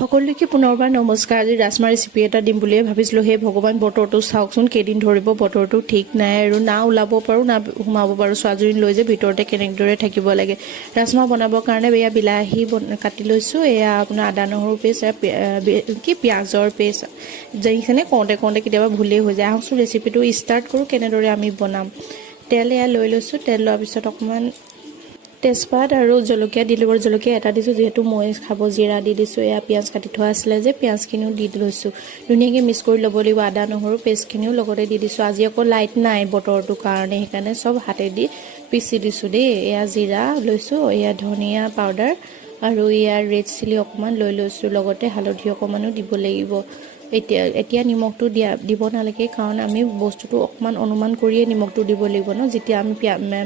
সকলোকে পুনৰবাৰ নমস্কাৰ। আজি ৰাজমা ৰেচিপি এটা দিম বুলিয়ে ভাবিছিলোঁ। হে ভগৱান, বতৰটো চাওকচোন, কেইদিন ধৰিব বতৰটো ঠিক নাই আৰু না ওলাব পাৰোঁ না সোমাব পাৰোঁ। ছোৱালীজনী লৈ যে ভিতৰতে কেনেদৰে থাকিব লাগে। ৰাজমা বনাবৰ কাৰণে এয়া বিলাহী কাটি লৈছোঁ, এয়া আপোনাৰ আদা নহৰু পেষ্ট, পিঁয়াজৰ পেষ্ট, যিখিনি কওঁতে কেতিয়াবা ভুলেই হৈ যায়। আহকচোন ৰেচিপিটো ষ্টাৰ্ট কৰোঁ কেনেদৰে আমি বনাম। তেল এয়া লৈ লৈছোঁ। তেল লোৱাৰ পিছত অকণমান তেজপাত আৰু জলকীয়া দি ল'ব। জলকীয়া এটা দিছোঁ যিহেতু মই খাব, জিৰা দি দিছোঁ। এয়া পিঁয়াজ কাটি থোৱা আছিলে যে পিঁয়াজখিনিও দি লৈছোঁ। ধুনীয়াকৈ মিক্স কৰি ল'ব লাগিব। আদা নহৰু পেষ্টখিনিও লগতে দি দিছোঁ। আজি আকৌ লাইট নাই বতৰটোৰ কাৰণে, সেইকাৰণে চব হাতেদি পিচি দিছোঁ দেই। এয়া জিৰা লৈছোঁ, এয়া ধনিয়া পাউডাৰ আৰু এয়া ৰেড চিলি অকণমান লৈ লৈছোঁ। লগতে হালধি অকণমানো দিব লাগিব। এতিয়া নিমখটো দিব নালাগে, কাৰণ আমি বস্তুটো অকণমান অনুমান কৰিয়ে নিমখটো দিব লাগিব ন। যেতিয়া আমি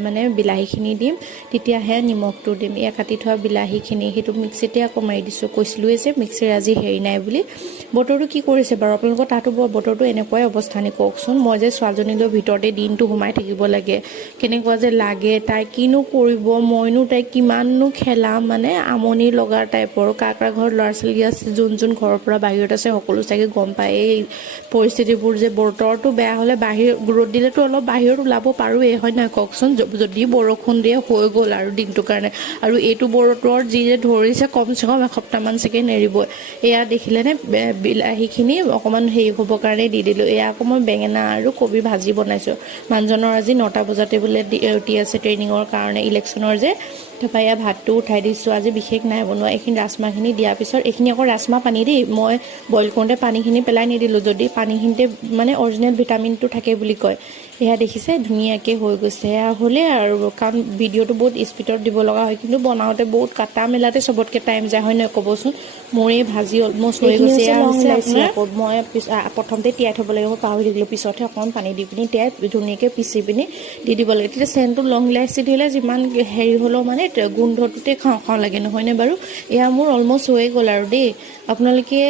মানে বিলাহীখিনি দিম তেতিয়াহে নিমখটো দিম। এয়া কাটি থোৱা বিলাহীখিনি সেইটো মিক্সিতে আকৌ মাৰি দিছোঁ। কৈছিলোঁৱে যে মিক্সিৰ আজি হেৰি নাই বুলি। বতৰটো কি কৰিছে বাৰু আপোনালোকৰ তাতো? বতৰটো এনেকুৱাই অৱস্থা নে কওকচোন। মই যে ছোৱালীজনীলৈ ভিতৰতে দিনটো সোমাই থাকিব লাগে, কেনেকুৱা যে লাগে। তাই কিনো কৰিব, মইনো তাইক কিমাননো খেলাম, মানে আমনি লগা টাইপৰ। কাৰ ঘৰত ল'ৰা ছোৱালী আছে, যোন ঘৰৰ পৰা বাহিৰত আছে, সকলো চাগে গম পায় এই পৰিস্থিতিবোৰ যে বতৰটো বেয়া হ'লে ৰ'দ দিলেতো অলপ বাহিৰত ওলাব পাৰোঁৱেই, হয় নহয় কওকচোন। যদি বৰষুণ দিয়ে হৈ গ'ল আৰু দিনটোৰ কাৰণে। আৰু এইটো বতৰত যি যে ধৰিছে কমচে কম এসপ্তাহমান চাগে নেৰিবই। এয়া দেখিলেনে বিলাহীখিনি অকণমান হেৰি হ'বৰ কাৰণে দি দিলোঁ। এয়া আকৌ মই বেঙেনা আৰু কবি ভাজি বনাইছোঁ। মানুহজনৰ আজি 9টা বজাতে বোলে ডিউটি আছে ট্ৰেইনিঙৰ কাৰণে, ইলেকশ্যনৰ যে। তাৰপৰা এয়া ভাতটো উঠাই দিছোঁ। আজি বিশেষ নাই বনোৱা। এইখিনি ৰাজমাহখিনি দিয়াৰ পিছত, এইখিনি আকৌ ৰাজমাহ পানী দেই, মই বইল কৰোঁতে পানীখিনি পেলাই নিদিলোঁ, যদি পানীখিনিতে মানে অৰিজিনেল ভিটামিনটো থাকে বুলি কয়। এয়া দেখিছে ধুনীয়াকৈ হৈ গৈছে। এয়া হ'লে আৰু, কাৰণ ভিডিঅ'টো বহুত স্পীডত দিব লগা হয়, কিন্তু বনাওঁতে বহুত কাটা মেলাতে চবতকৈ টাইম যায়, হয় নহয় ক'বচোন। মোৰে ভাজি অলমষ্ট হৈ গৈছে। এয়া হৈছে আপোনাৰ, মই প্ৰথমতে তিয়াই থ'ব লাগিব, পাহৰি থাকিলোঁ। পিছতহে অকণমান পানী দি পিনি তিয়াই ধুনীয়াকৈ পিচি পিনি দি দিব লাগে। তেতিয়া চেণ্টটো লং ইলাচি দিলে যিমান হেৰি হ'লেও মানে গোন্ধটোতে খাওঁ লাগে, নহয়নে বাৰু। এয়া মোৰ অলমষ্ট হৈয়ে গ'ল আৰু দেই। আপোনালোকে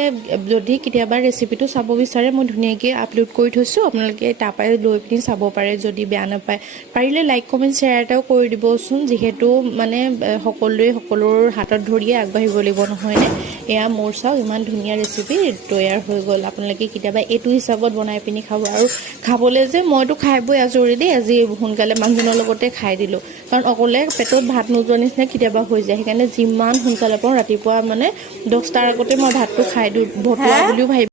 যদি কেতিয়াবা ৰেচিপিটো চাব বিচাৰে, মই ধুনীয়াকৈ আপলোড কৰি থৈছোঁ, আপোনালোকে তাৰপৰাই লৈ পিনি চাব পাৰে যদি বেয়া নাপায়। পাৰিলে লাইক কমেণ্ট শ্বেয়াৰ এটাও কৰি দিবচোন, যিহেতু মানে সকলোৰে সকলোৰ হাতত ধৰিয়ে আগবাঢ়িব লাগিব, নহয়নে। এয়া মোৰ চাওক ইমান ধুনীয়া ৰেচিপি তৈয়াৰ হৈ গ'ল। আপোনালোকে কেতিয়াবা এইটো হিচাপত বনাই পিনি খাব। আৰু খাবলৈ যে মইতো খাই বৈ আজৰি দেই, আজি সোনকালে মানুহজনৰ লগতে খাই দিলোঁ, কাৰণ অকলে পেটত ভাত নোযোৱা নিচিনা কেতিয়াবা হৈ যায়। সেইকাৰণে যিমান সোনকালে পাওঁ ৰাতিপুৱা মানে 10টাৰ আগতে মই ভাতটো খাই দিওঁ, ভতুৱা বুলিও ভাবিব।